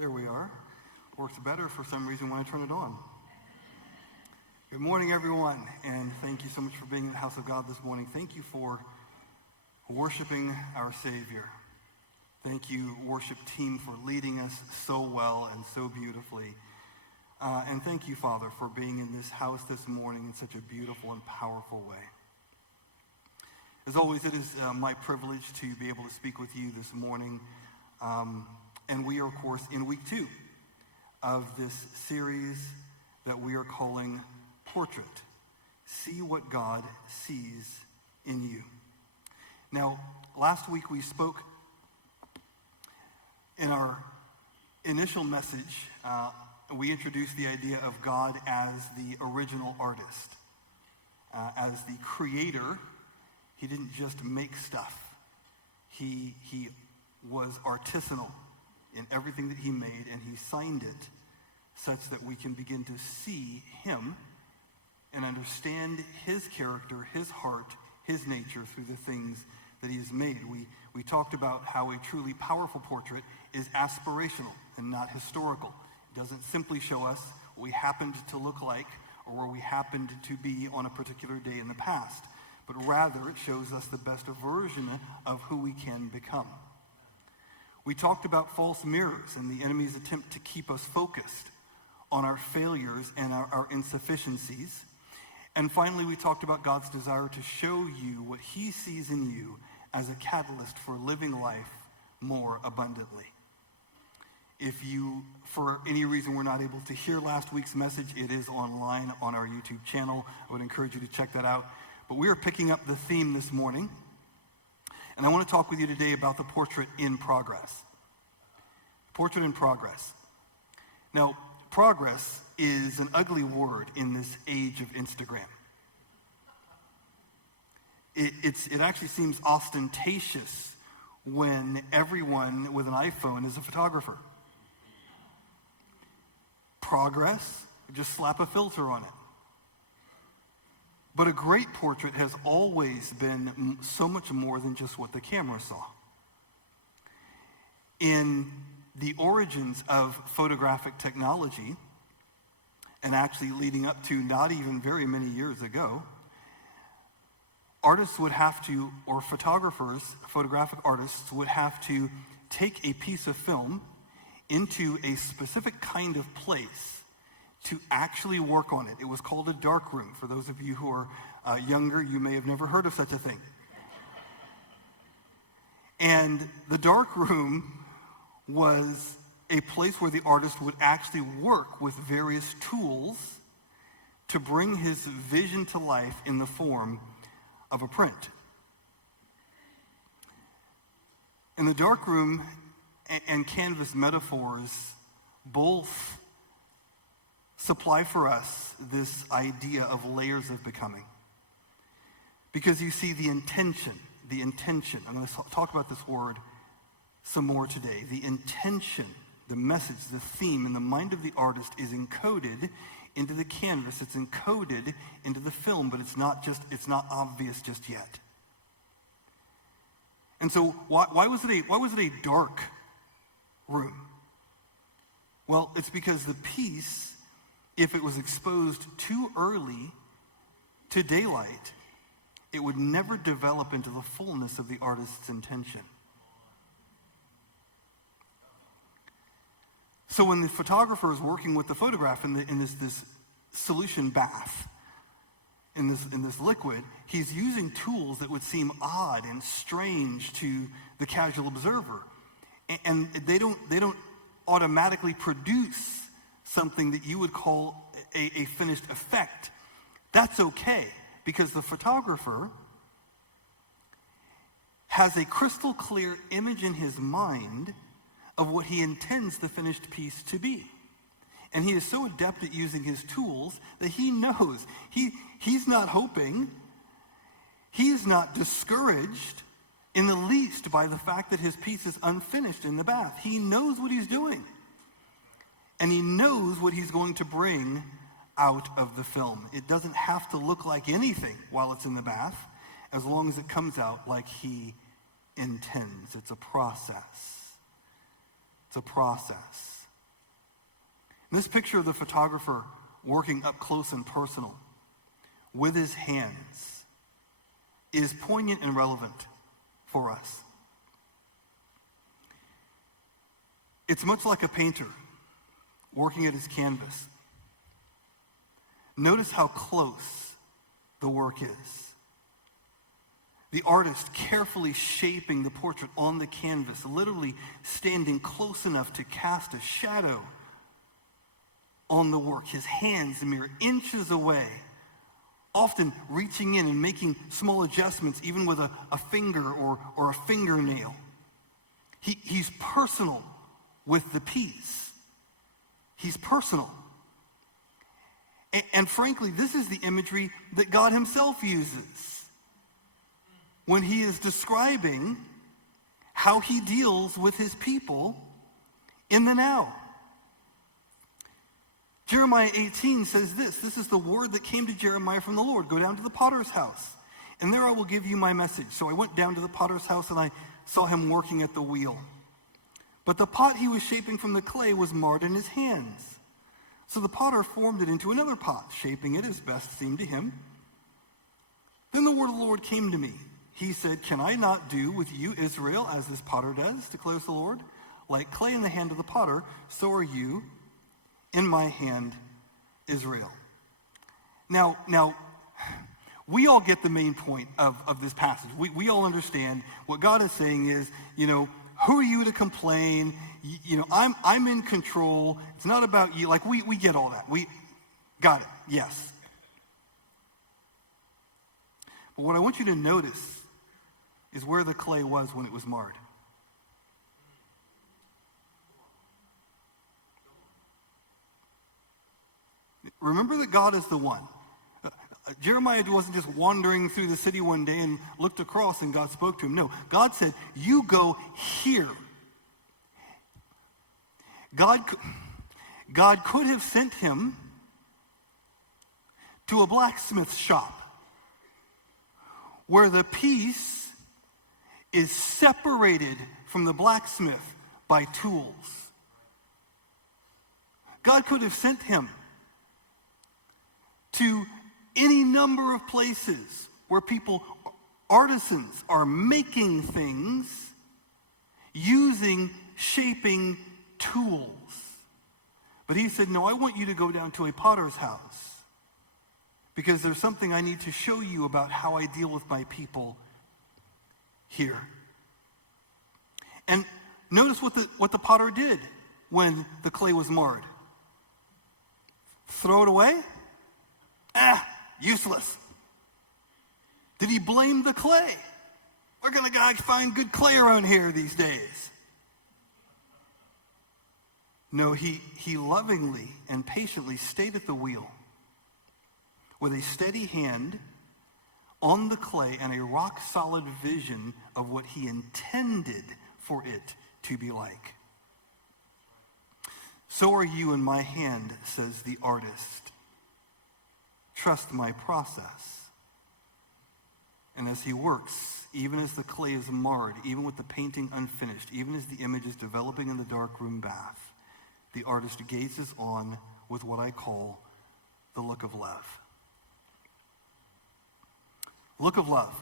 There we are. Works better for some reason when I turn it on. Good morning, everyone, and thank you so much for being in the house of God this morning. Thank you for worshiping our Savior. Thank you, worship team, for leading us so well and so beautifully. And thank you, Father, for being in this house this morning in such a beautiful and powerful way. As always, it is my privilege to be able to speak with you this morning. And we are, of course, in week 2 of this series that we are calling Portrait. See what God sees in you. Now, last week we spoke in our initial message. We introduced the idea of God as the original artist, as the creator. He didn't just make stuff. He was artisanal in everything that he made, and he signed it such that we can begin to see him and understand his character, his heart, his nature through the things that he has made. We talked about how a truly powerful portrait is aspirational and not historical. It doesn't simply show us what we happened to look like or where we happened to be on a particular day in the past, but rather it shows us the best version of who we can become. We talked about false mirrors and the enemy's attempt to keep us focused on our failures and our insufficiencies. And finally, we talked about God's desire to show you what he sees in you as a catalyst for living life more abundantly. If you, for any reason, were not able to hear last week's message, it is online on our YouTube channel. I would encourage you to check that out. But we are picking up the theme this morning. And I want to talk with you today about the portrait in progress. Portrait in progress. Now, progress is an ugly word in this age of Instagram. It actually seems ostentatious when everyone with an iPhone is a photographer. Progress, just slap a filter on it. But a great portrait has always been so much more than just what the camera saw. In the origins of photographic technology, and actually leading up to not even very many years ago, artists would have to, or photographers, photographic artists would have to take a piece of film into a specific kind of place to actually work on it. It was called a darkroom. For those of you who are younger, you may have never heard of such a thing. And the darkroom was a place where the artist would actually work with various tools to bring his vision to life in the form of a print. And the darkroom and canvas metaphors both supply for us this idea of layers of becoming. Because you see the intention, I'm going to talk about this word some more today. The intention, the message, the theme in the mind of the artist is encoded into the canvas. It's encoded into the film, but it's not obvious just yet. And so why was it a dark room? Well, it's because the piece, if it was exposed too early to daylight, it would never develop into the fullness of the artist's intention. So when the photographer is working with the photograph in this solution bath, in this liquid, he's using tools that would seem odd and strange to the casual observer, and they don't automatically produce something that you would call a finished effect. That's okay, because the photographer has a crystal clear image in his mind of what he intends the finished piece to be. And he is so adept at using his tools that he knows. He's not hoping. He is not discouraged in the least by the fact that his piece is unfinished in the bath. He knows what he's doing. And he knows what he's going to bring out of the film. It doesn't have to look like anything while it's in the bath, as long as it comes out like he intends. It's a process. It's a process. This picture of the photographer working up close and personal with his hands is poignant and relevant for us. It's much like a painter working at his canvas. Notice how close the work is. The artist carefully shaping the portrait on the canvas, literally standing close enough to cast a shadow on the work. His hands, a mere inches away, often reaching in and making small adjustments, even with a finger or a fingernail. He's personal with the piece. He's personal. And frankly, this is the imagery that God himself uses when he is describing how he deals with his people in the now. Jeremiah 18 says this is the word that came to Jeremiah from the Lord. Go down to the potter's house, and there I will give you my message. So I went down to the potter's house, and I saw him working at the wheel. But the pot he was shaping from the clay was marred in his hands. So the potter formed it into another pot, shaping it as best seemed to him. Then the word of the Lord came to me. He said, can I not do with you, Israel, as this potter does, declares the Lord? Like clay in the hand of the potter, so are you in my hand, Israel. Now, we all get the main point of this passage. We all understand what God is saying is, who are you to complain? I'm in control. It's not about you. Like, we get all that. We got it. Yes. But what I want you to notice is where the clay was when it was marred. Remember that God is the one. Jeremiah wasn't just wandering through the city one day and looked across and God spoke to him. No, God said, you go here. God could have sent him to a blacksmith shop where the piece is separated from the blacksmith by tools. God could have sent him to any number of places where artisans are making things using shaping tools. But he said, no, I want you to go down to a potter's house because there's something I need to show you about how I deal with my people here. And notice what the potter did when the clay was marred. Throw it away? Useless. Did he blame the clay? Where can a guy find good clay around here these days? No, he lovingly and patiently stayed at the wheel with a steady hand on the clay and a rock-solid vision of what he intended for it to be like. So are you in my hand, says the artist. Trust my process. And as he works, even as the clay is marred, even with the painting unfinished, even as the image is developing in the darkroom bath, the artist gazes on with what I call the look of love. Look of love.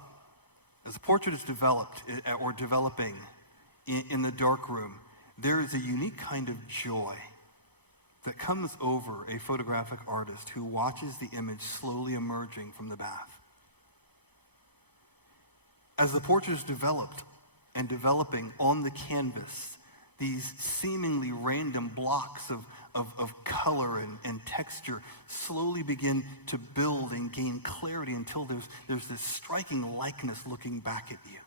As the portrait is developed or developing in the darkroom, there is a unique kind of joy that comes over a photographic artist who watches the image slowly emerging from the bath. As the portrait is developed and developing on the canvas, these seemingly random blocks of color and texture slowly begin to build and gain clarity until there's this striking likeness looking back at you.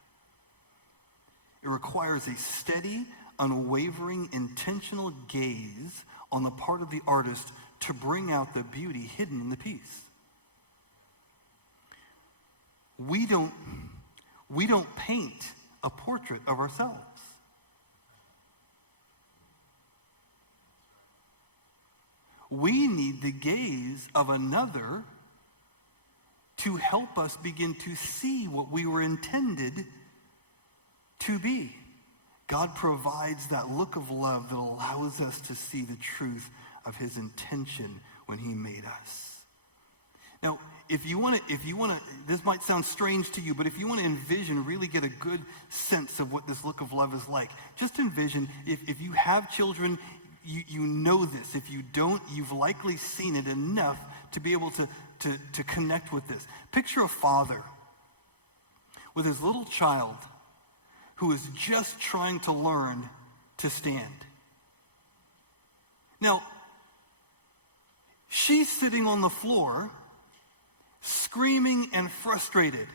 It requires a steady, unwavering, intentional gaze on the part of the artist to bring out the beauty hidden in the piece. We don't paint a portrait of ourselves. We need the gaze of another to help us begin to see what we were intended to be. God provides that look of love that allows us to see the truth of his intention when he made us. Now, if you want to, this might sound strange to you, but if you want to envision, really get a good sense of what this look of love is like, just envision, if you have children, you know this. If you don't, you've likely seen it enough to be able to connect with this. Picture a father with his little child who is just trying to learn to stand. Now, she's sitting on the floor, screaming and frustrated.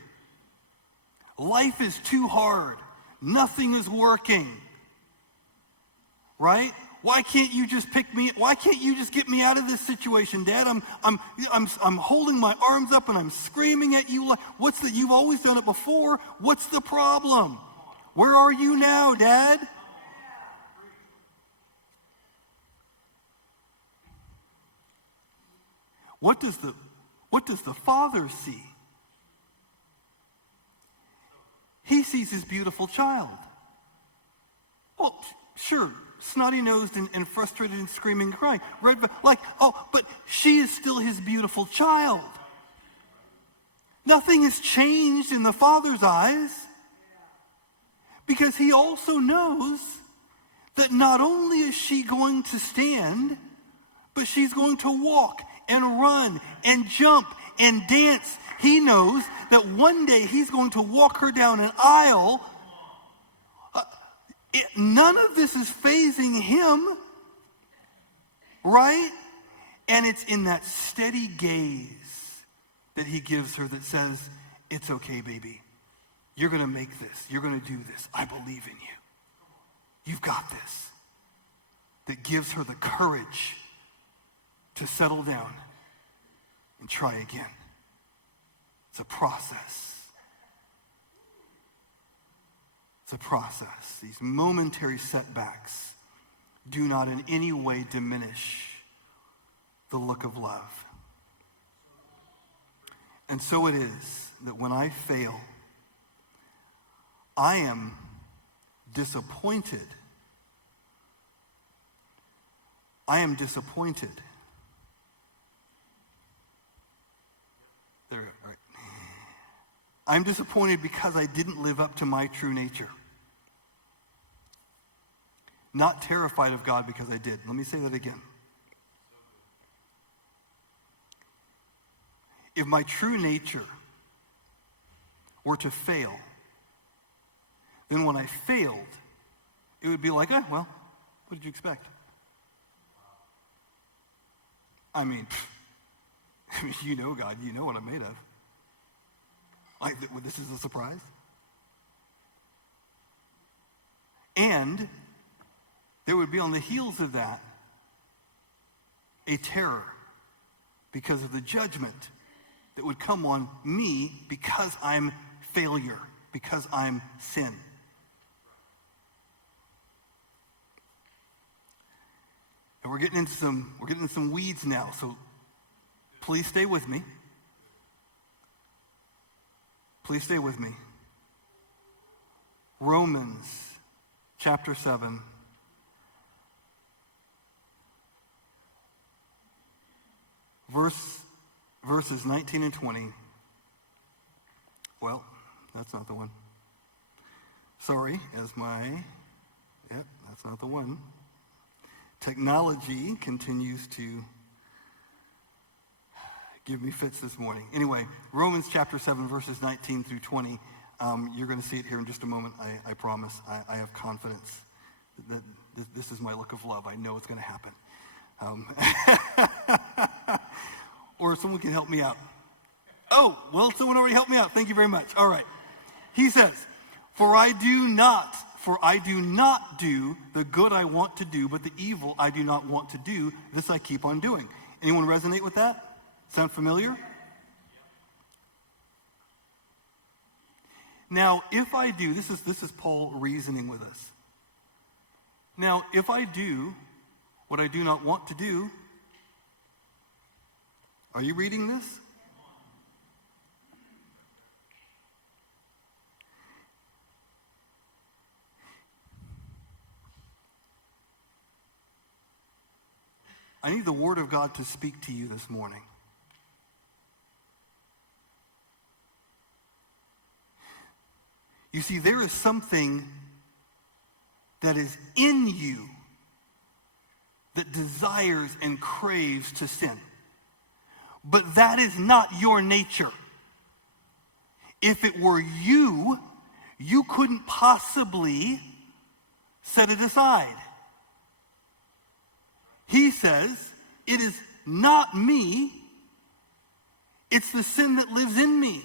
Life is too hard. Nothing is working. Right? Why can't you just pick me? Why can't you just get me out of this situation, Dad? I'm holding my arms up and I'm screaming at you like, you've always done it before. What's the problem? Where are you now, Dad? What does the father see? He sees his beautiful child. Well, sure, snotty-nosed and frustrated and screaming and crying. But she is still his beautiful child. Nothing has changed in the father's eyes, because he also knows that not only is she going to stand, but she's going to walk and run and jump and dance. He knows that one day he's going to walk her down an aisle. None of this is fazing him, right? And it's in that steady gaze that he gives her that says, it's okay, baby. You're going to make this. You're going to do this. I believe in you. You've got this. That gives her the courage to settle down and try again. It's a process. It's a process. These momentary setbacks do not in any way diminish the look of love. And so it is that when I fail, I am disappointed. I am disappointed. There, all right. I'm disappointed because I didn't live up to my true nature. Not terrified of God because I did. Let me say that again. If my true nature were to fail, then when I failed, it would be like, what did you expect? I mean, you know God, you know what I'm made of. Like, this is a surprise. And there would be on the heels of that a terror because of the judgment that would come on me because I'm failure, because I'm sin. And we're getting into some weeds now, so please stay with me. Please stay with me. Romans chapter 7. Verses 19 and 20. Well, that's not the one. Sorry, that's not the one. Technology continues to give me fits this morning. Anyway, Romans chapter 7, verses 19 through 20. You're going to see it here in just a moment, I promise. I have confidence that this is my look of love. I know it's going to happen. Or someone can help me out. Oh, well, someone already helped me out. Thank you very much. All right. He says, For I do not do the good I want to do, but the evil I do not want to do, this I keep on doing. Anyone resonate with that? Sound familiar? Now, if I do, this is Paul reasoning with us. Now, if I do what I do not want to do, are you reading this? I need the Word of God to speak to you this morning. You see, there is something that is in you that desires and craves to sin. But that is not your nature. If it were you, you couldn't possibly set it aside. He says, it is not me, it's the sin that lives in me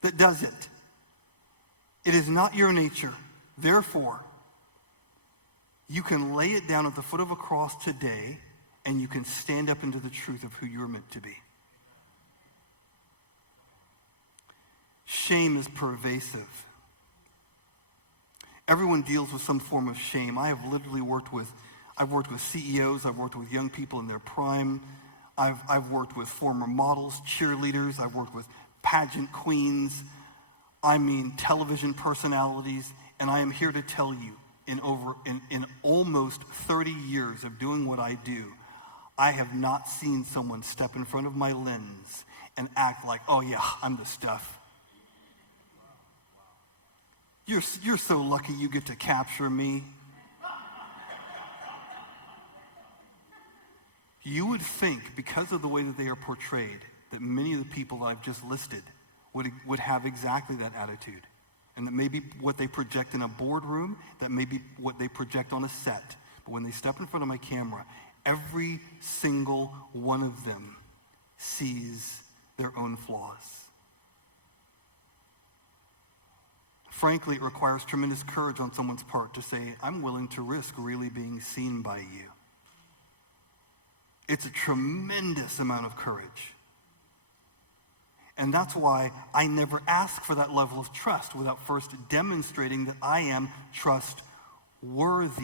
that does it. It is not your nature. Therefore, you can lay it down at the foot of a cross today, and you can stand up into the truth of who you're meant to be. Shame is pervasive. Everyone deals with some form of shame. I have literally worked with CEOs, I've worked with young people in their prime, I've worked with former models, cheerleaders, I've worked with pageant queens, television personalities, and I am here to tell you, in almost 30 years of doing what I do, I have not seen someone step in front of my lens and act like, oh yeah, I'm the stuff. You're so lucky you get to capture me. You would think, because of the way that they are portrayed, that many of the people I've just listed would have exactly that attitude. And that may be what they project in a boardroom, that may be what they project on a set. But when they step in front of my camera, every single one of them sees their own flaws. Frankly, it requires tremendous courage on someone's part to say, I'm willing to risk really being seen by you. It's a tremendous amount of courage. And that's why I never ask for that level of trust without first demonstrating that I am trustworthy.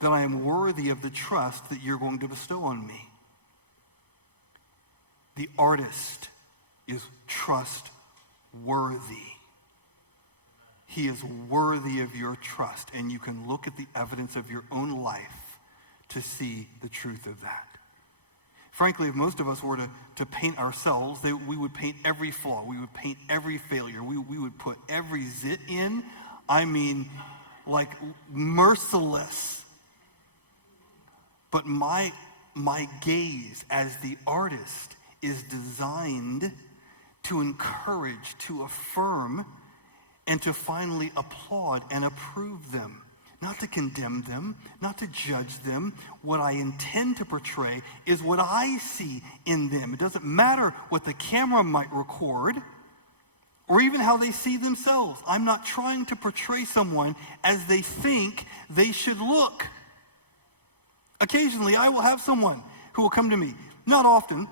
That I am worthy of the trust that you're going to bestow on me. The artist is trustworthy. He is worthy of your trust, and you can look at the evidence of your own life to see the truth of that. Frankly, if most of us were to paint ourselves, we would paint every flaw. We would paint every failure. We would put every zit in. Like merciless. But my gaze as the artist is designed to encourage, to affirm, and to finally applaud and approve them. Not to condemn them, not to judge them. What I intend to portray is what I see in them. It doesn't matter what the camera might record or even how they see themselves. I'm not trying to portray someone as they think they should look. Occasionally, I will have someone who will come to me, not often,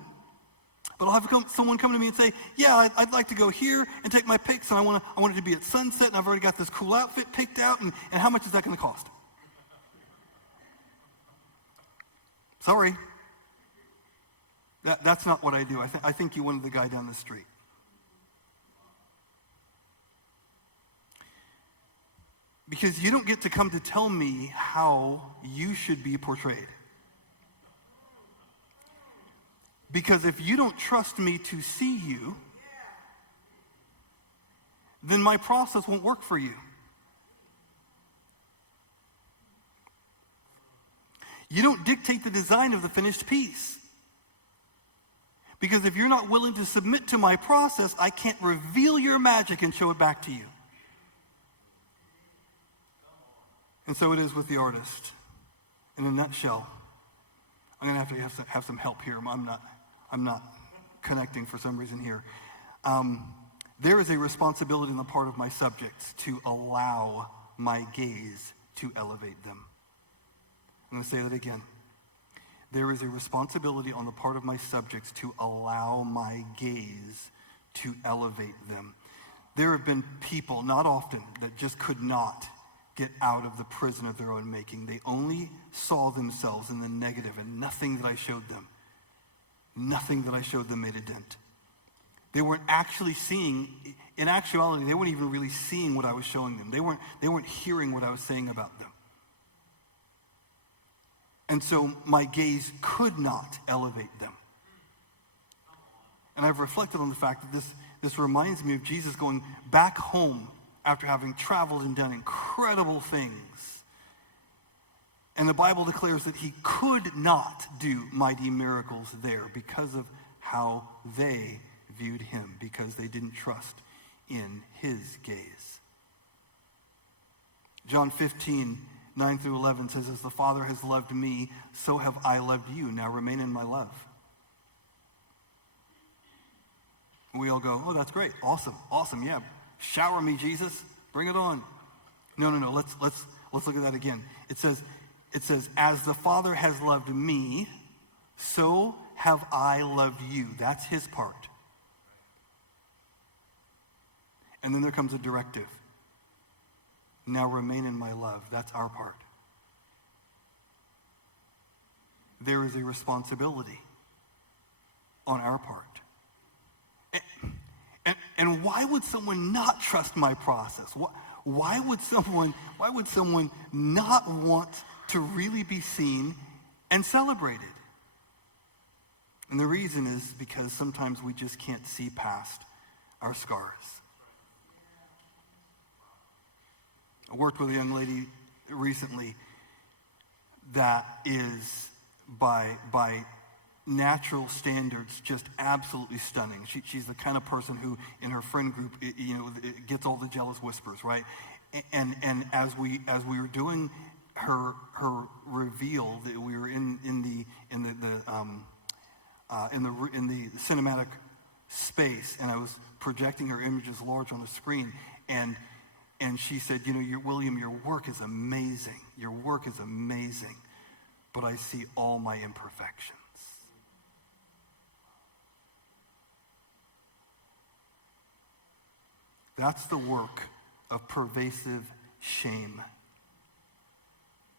but I'll have someone come to me and say, yeah, I'd like to go here and take my pics, and I want it to be at sunset, and I've already got this cool outfit picked out, and how much is that going to cost? Sorry. That's not what I do. I think you wanted the guy down the street. Because you don't get to come to tell me how you should be portrayed. Because if you don't trust me to see you, then my process won't work for you. You don't dictate the design of the finished piece. Because if you're not willing to submit to my process, I can't reveal your magic and show it back to you. And so it is with the artist. In a nutshell, I'm going to have some help here. I'm not connecting for some reason here. There is a responsibility on the part of my subjects to allow my gaze to elevate them. I'm going to say that again. There is a responsibility on the part of my subjects to allow my gaze to elevate them. There have been people, not often, that just could not get out of the prison of their own making. They only saw themselves in the negative, and nothing that I showed them made a dent. They weren't actually seeing, in actuality, they weren't even really seeing what I was showing them. They weren't hearing what I was saying about them. And so my gaze could not elevate them. And I've reflected on the fact that this reminds me of Jesus going back home after having traveled and done incredible things. And the Bible declares that he could not do mighty miracles there because of how they viewed him, because they didn't trust in his gaze. John 15, 9 through 11 says, as the Father has loved me, so have I loved you. Now remain in my love. We all go, oh, that's great. Awesome, yeah. Shower me, Jesus. Bring it on. No. Let's look at that again. It says, as the Father has loved me, so have I loved you. That's his part. And then there comes a directive. Now remain in my love. That's our part. There is a responsibility on our part. And why would someone not trust my process? Why would someone not want to really be seen and celebrated? And the reason is because sometimes we just can't see past our scars. I worked with a young lady recently that is by natural standards just absolutely stunning. She's the kind of person who in her friend group gets all the jealous whispers, right? And as we were doing her reveal, that we were in the cinematic space, and I was projecting her images large on the screen, and she said, William, your work is amazing. Your work is amazing, but I see all my imperfections. That's the work of pervasive shame.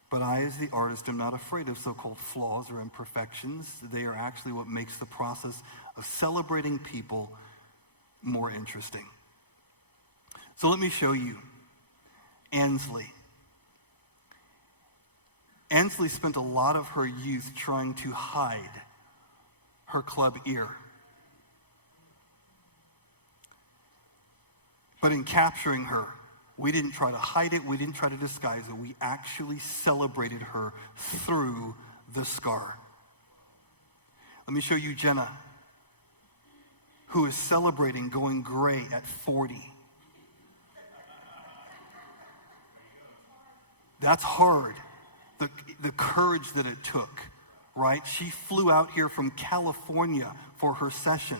But I, as the artist, am not afraid of so-called flaws or imperfections. They are actually what makes the process of celebrating people more interesting. So let me show you Ansley. Ansley spent a lot of her youth trying to hide her club ear. But in capturing her, we didn't try to hide it. We didn't try to disguise it. We actually celebrated her through the scar. Let me show you Jenna, who is celebrating going gray at 40. That's hard. The courage that it took, right? She flew out here from California for her session.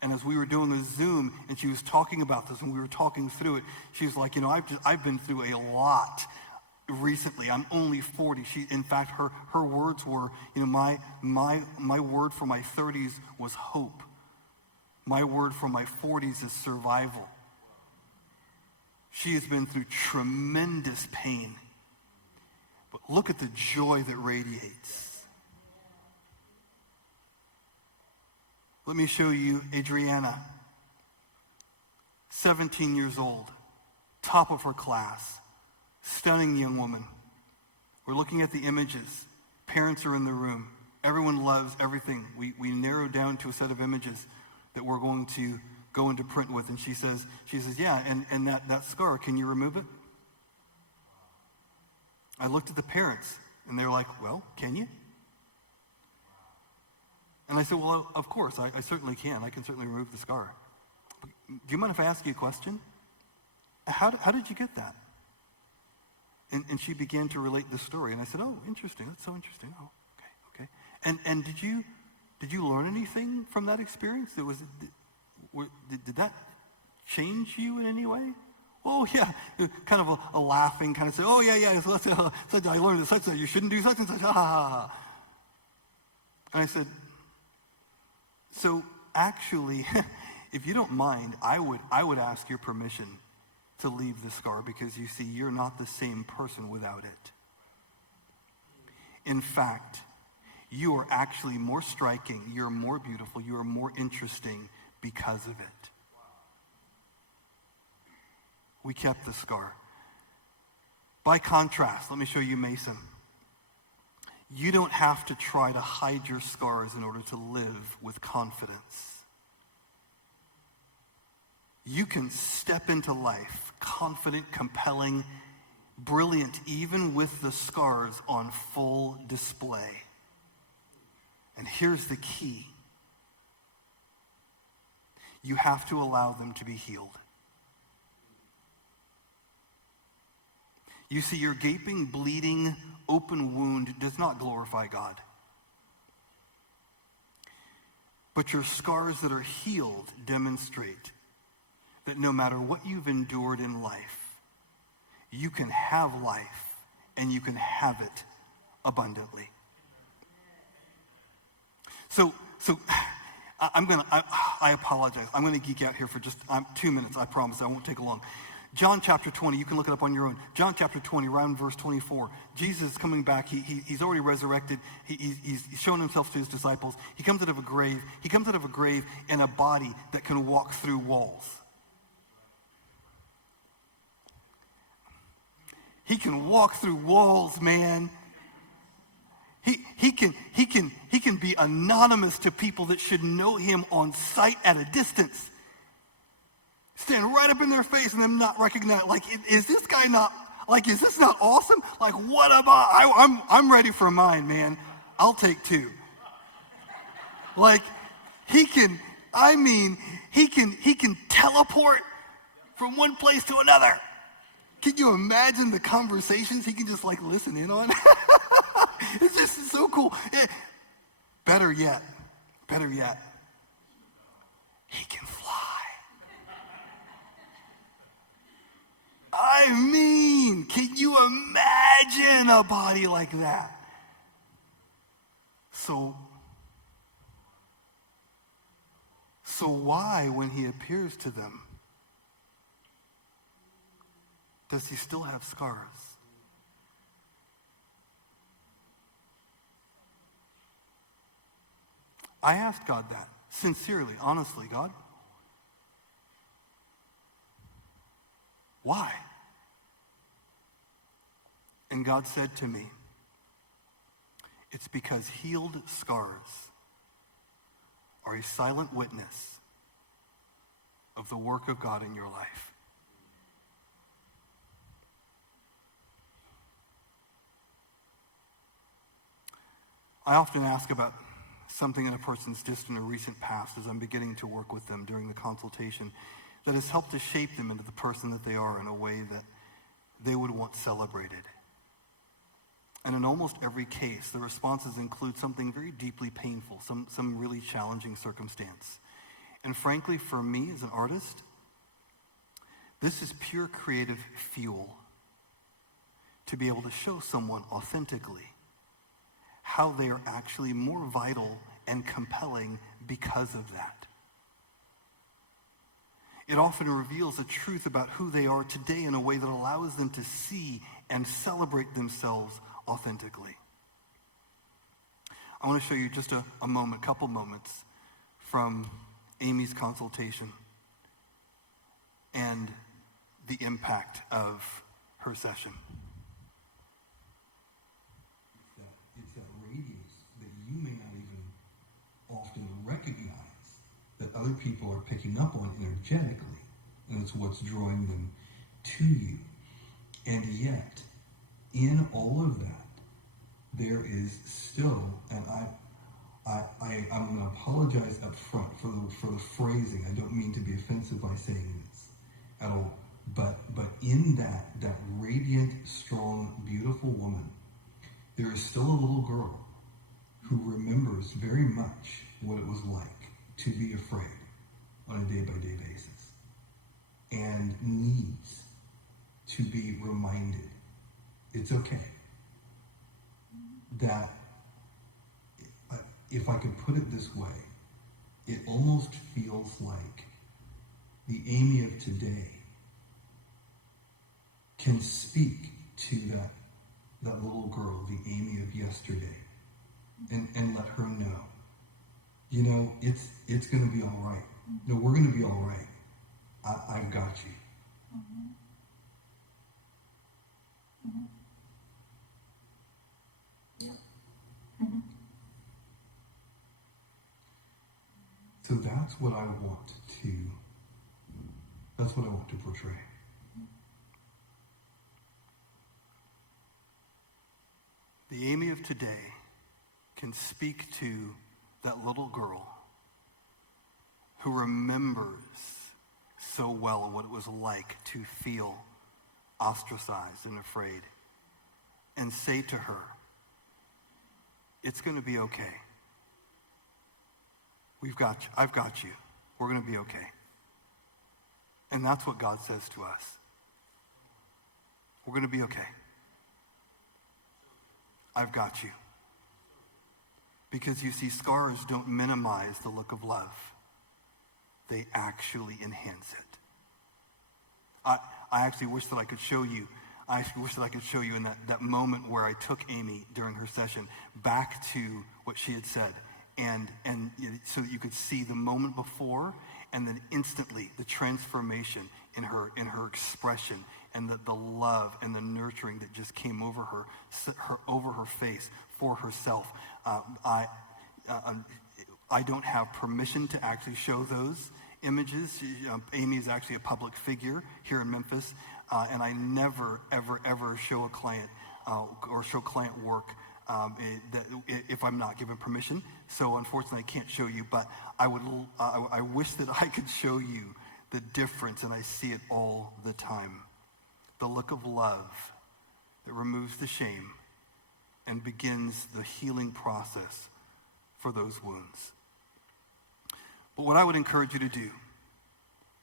And as we were doing the Zoom, and she was talking about this, and we were talking through it, she was like, I've been through a lot recently. I'm only 40. In fact, her words were, my word for my 30s was hope. My word for my 40s is survival. She has been through tremendous pain. But look at the joy that radiates. Let me show you Adriana, 17 years old, top of her class, stunning young woman. We're looking at the images. Parents are in the room. Everyone loves everything. We narrowed down to a set of images that we're going to go into print with. And she says, yeah, and that scar, can you remove it? I looked at the parents, and they're like, well, can you? And I said, well, of course, I certainly can. I can certainly remove the scar. But do you mind if I ask you a question? How did you get that? And she began to relate the story. And I said, oh, interesting. That's so interesting. Oh, okay. And did you learn anything from that experience? Did that change you in any way? Oh, yeah. Kind of a laughing kind of say, oh, yeah. So I learned such that you shouldn't do such and such. And I said, so actually, if you don't mind, I would ask your permission to leave the scar, because you see, you're not the same person without it. In fact, you are actually more striking, you're more beautiful, you are more interesting because of it. We kept the scar. By contrast, let me show you Mason. You don't have to try to hide your scars in order to live with confidence. You can step into life confident, compelling, brilliant, even with the scars on full display. And here's the key. You have to allow them to be healed. You see, your gaping, bleeding, open wound does not glorify God. But your scars that are healed demonstrate that no matter what you've endured in life, you can have life and you can have it abundantly. So I apologize. I'm going to geek out here for just 2 minutes. I promise I won't take long. John chapter 20, you can look it up on your own. John chapter 20, around verse 24. Jesus is coming back. He's already resurrected. He's shown himself to his disciples. He comes out of a grave. He comes out of a grave in a body that can walk through walls. He can walk through walls, man. He can be anonymous to people that should know him on sight at a distance. Stand right up in their face and them not recognize. Like, is this guy not, like, is this not awesome? Like, what am I'm ready for mine, man. I'll take 2. Like, he can teleport from one place to another. Can you imagine the conversations he can just like listen in on? It's just so cool. Better yet, he can fly. I mean, can you imagine a body like that? So why, when he appears to them, does he still have scars? I asked God that, sincerely, honestly. God, why? And God said to me, it's because healed scars are a silent witness of the work of God in your life. I often ask about something in a person's distant or recent past as I'm beginning to work with them during the consultation that has helped to shape them into the person that they are in a way that they would want celebrated. And in almost every case, the responses include something very deeply painful, some really challenging circumstance. And frankly, for me as an artist, this is pure creative fuel to be able to show someone authentically how they are actually more vital and compelling because of that. It often reveals a truth about who they are today in a way that allows them to see and celebrate themselves authentically. I want to show you just a couple moments from Amy's consultation and the impact of her session. It's that radiance that you may not even often recognize that other people are picking up on energetically, and it's what's drawing them to you. And yet, in all of that, there is still, and I'm going to apologize up front for the phrasing. I don't mean to be offensive by saying this at all, but in that radiant, strong, beautiful woman, there is still a little girl who remembers very much what it was like to be afraid on a day-by-day basis and needs to be reminded it's okay. That, if I could put it this way, it almost feels like the Amy of today can speak to that little girl, the Amy of yesterday, and let her know, you know, it's going to be all right. No, we're going to be all right. I've got you. Mm-hmm. Mm-hmm. Yeah. So that's what I want to portray. The Amy of today can speak to that little girl who remembers so well what it was like to feel ostracized and afraid, and say to her, it's going to be okay. I've got you. We're going to be okay. And that's what God says to us. We're going to be okay. I've got you. Because you see, scars don't minimize the look of love. They actually enhance it. I actually wish that I could show you. I actually wish that I could show you in that moment where I took Amy during her session back to what she had said. And so that you could see the moment before, and then instantly the transformation in her expression, and the love and the nurturing that just came over her over her face for herself. I don't have permission to actually show those images. Amy is actually a public figure here in Memphis, and I never, ever, ever show a client or show client work if I'm not given permission. So unfortunately, I can't show you, but I wish that I could show you the difference, and I see it all the time. The look of love that removes the shame and begins the healing process for those wounds. But what I would encourage you to do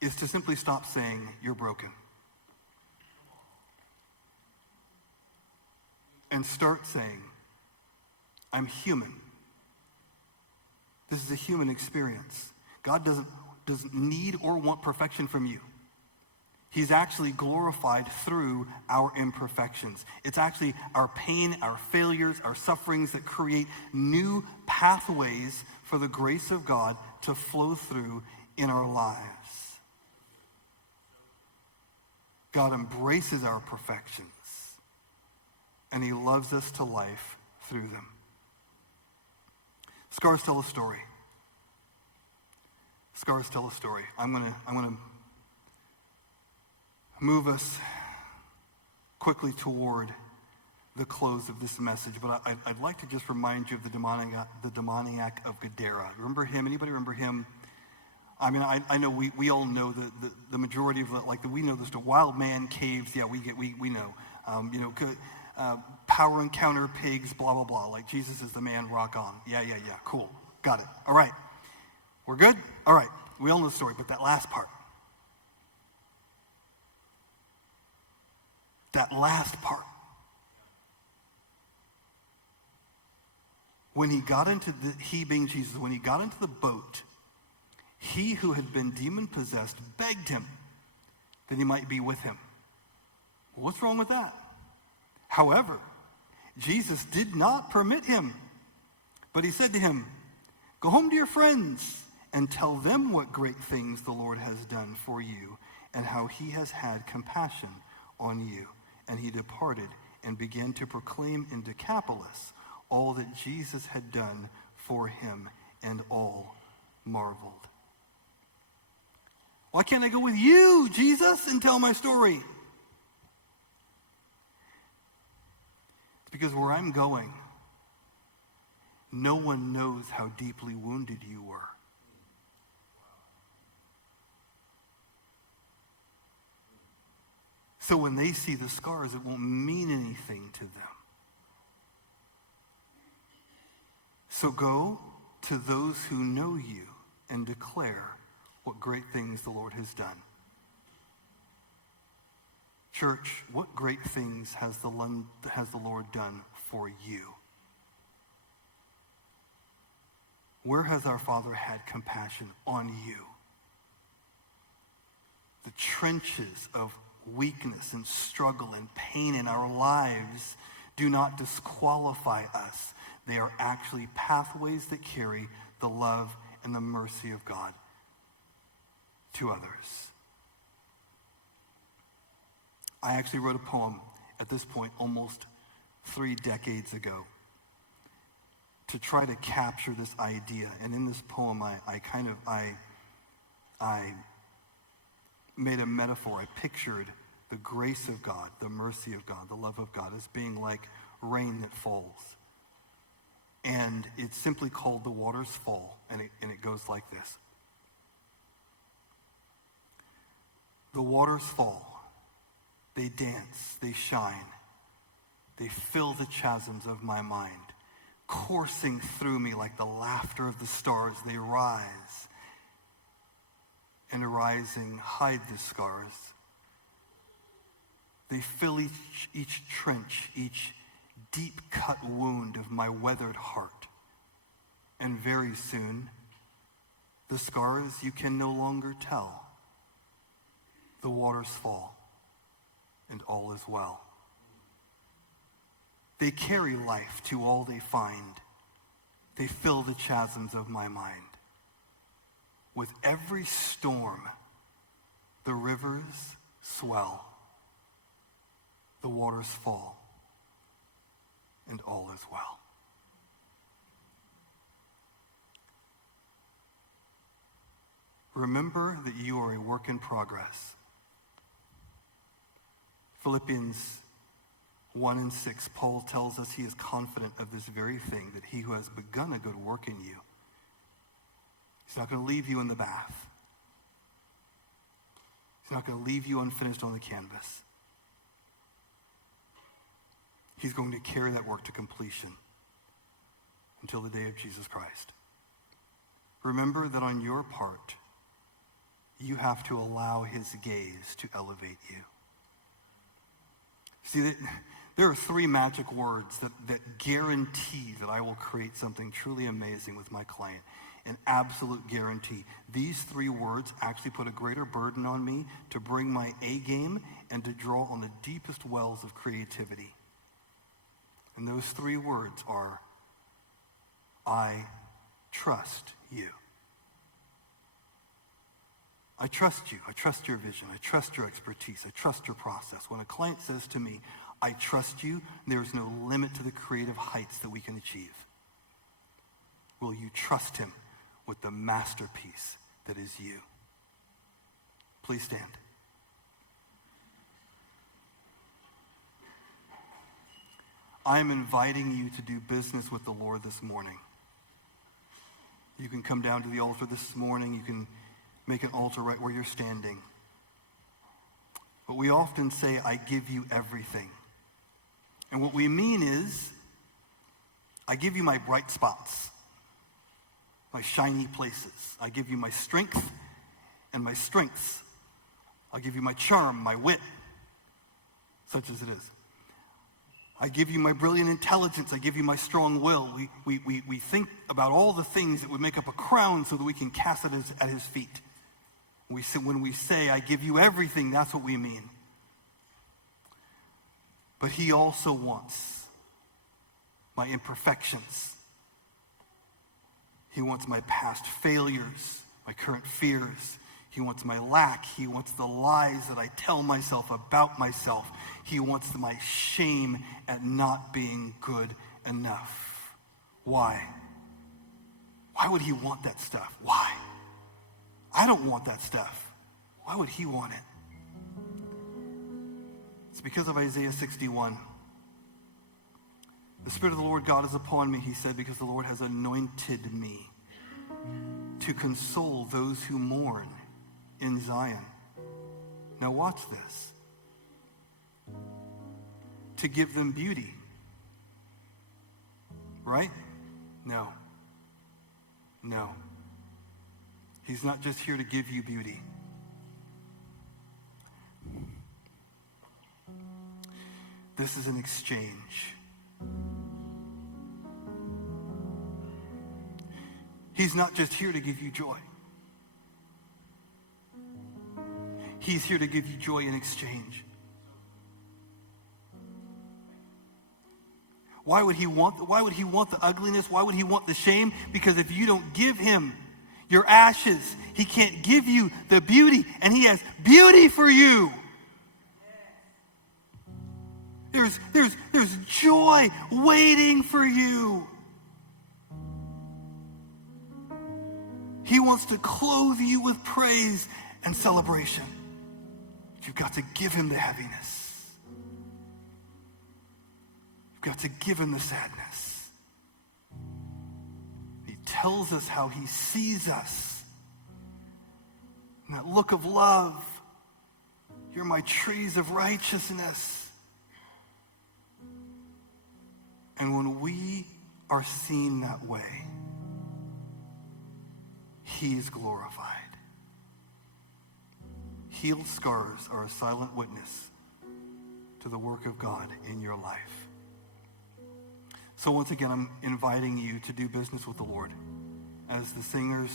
is to simply stop saying you're broken. And start saying, I'm human. This is a human experience. God doesn't need or want perfection from you. He's actually glorified through our imperfections. It's actually our pain, our failures, our sufferings that create new pathways for the grace of God to flow through in our lives. God embraces our perfections, and he loves us to life through them. Scars tell a story. Scars tell a story. I'm gonna move us quickly toward the close of this message, but I'd like to just remind you of the demoniac of Gadara. Remember him? Anybody remember him? I mean, I know we all know the majority of we know there's the wild man caves. Yeah, we know. Power encounter pigs, blah blah blah. Like Jesus is the man. Rock on. Yeah. Cool. Got it. All right. We're good. All right. We all know the story, but that last part. That last part. When he got into he being Jesus, when he got into the boat, he who had been demon-possessed begged him that he might be with him. Well, what's wrong with that? However, Jesus did not permit him, but he said to him, go home to your friends and tell them what great things the Lord has done for you and how he has had compassion on you. And he departed and began to proclaim in Decapolis all that Jesus had done for him, and all marveled. Why can't I go with you, Jesus, and tell my story? It's because where I'm going, no one knows how deeply wounded you were. So when they see the scars, it won't mean anything to them. So go to those who know you and declare what great things the Lord has done. Church, what great things has the Lord done for you? Where has our Father had compassion on you? The trenches of weakness and struggle and pain in our lives do not disqualify us. They are actually pathways that carry the love and the mercy of God to others. I actually wrote a poem at this point almost 3 decades ago. to try to capture this idea. And in this poem, I made a metaphor. I pictured the grace of God, the mercy of God, the love of God as being like rain that falls. And it's simply called The Waters Fall, and it goes like this. The waters fall, they dance, they shine, they fill the chasms of my mind. Coursing through me like the laughter of the stars, they rise, and arising hide the scars. They fill each trench, each deep-cut wound of my weathered heart. And very soon, the scars you can no longer tell. The waters fall, and all is well. They carry life to all they find. They fill the chasms of my mind. With every storm, the rivers swell. The waters fall, and all is well. Remember that you are a work in progress. Philippians 1:6, Paul tells us he is confident of this very thing, that he who has begun a good work in you, he's not going to leave you in the bath. He's not going to leave you unfinished on the canvas. He's going to carry that work to completion until the day of Jesus Christ. Remember that on your part, you have to allow his gaze to elevate you. See, there are 3 magic words that guarantee that I will create something truly amazing with my client. An absolute guarantee. These 3 words actually put a greater burden on me to bring my A game and to draw on the deepest wells of creativity. And those 3 words are, I trust you. I trust you. I trust your vision. I trust your expertise. I trust your process. When a client says to me, I trust you, there is no limit to the creative heights that we can achieve. Will you trust him with the masterpiece that is you? Please stand. I am inviting you to do business with the Lord this morning. You can come down to the altar this morning. You can make an altar right where you're standing. But we often say, I give you everything. And what we mean is, I give you my bright spots, my shiny places. I give you my strength and my strengths. I'll give you my charm, my wit, such as it is. I give you my brilliant intelligence. I give you my strong will. We think about all the things that would make up a crown so that we can cast it at his feet. When we say, I give you everything, that's what we mean. But he also wants my imperfections. He wants my past failures, my current fears. He wants my lack. He wants the lies that I tell myself about myself. He wants my shame at not being good enough. Why? Why would he want that stuff? Why? I don't want that stuff. Why would he want it? It's because of Isaiah 61. The Spirit of the Lord God is upon me, he said, because the Lord has anointed me to console those who mourn in Zion. Now watch this. To give them beauty. Right? No. No. He's not just here to give you beauty. This is an exchange. He's not just here to give you joy. He's here to give you joy in exchange. Why would he want the ugliness? Why would he want the shame? Because if you don't give him your ashes, he can't give you the beauty, and he has beauty for you. There's joy waiting for you. He wants to clothe you with praise and celebration. But you've got to give him the heaviness. You've got to give him the sadness. He tells us how he sees us. And that look of love. You're my trees of righteousness. And when we are seen that way, he is glorified. Healed scars are a silent witness to the work of God in your life. So once again, I'm inviting you to do business with the Lord. As the singer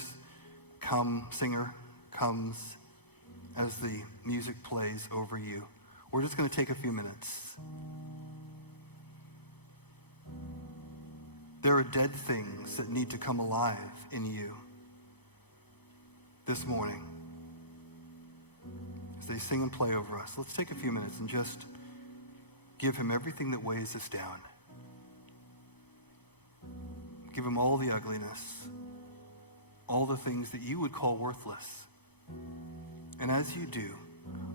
comes, as the music plays over you, we're just going to take a few minutes. There are dead things that need to come alive in you this morning. As they sing and play over us, let's take a few minutes and just give him everything that weighs us down. Give him all the ugliness, all the things that you would call worthless. And as you do,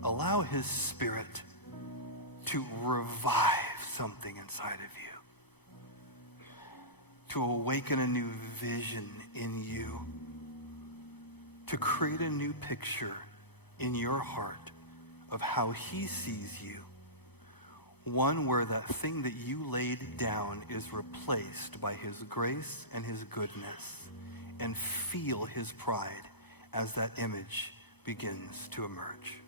allow his Spirit to revive something inside of you, to awaken a new vision in you, to create a new picture in your heart of how he sees you. One where that thing that you laid down is replaced by his grace and his goodness, and feel his pride as that image begins to emerge.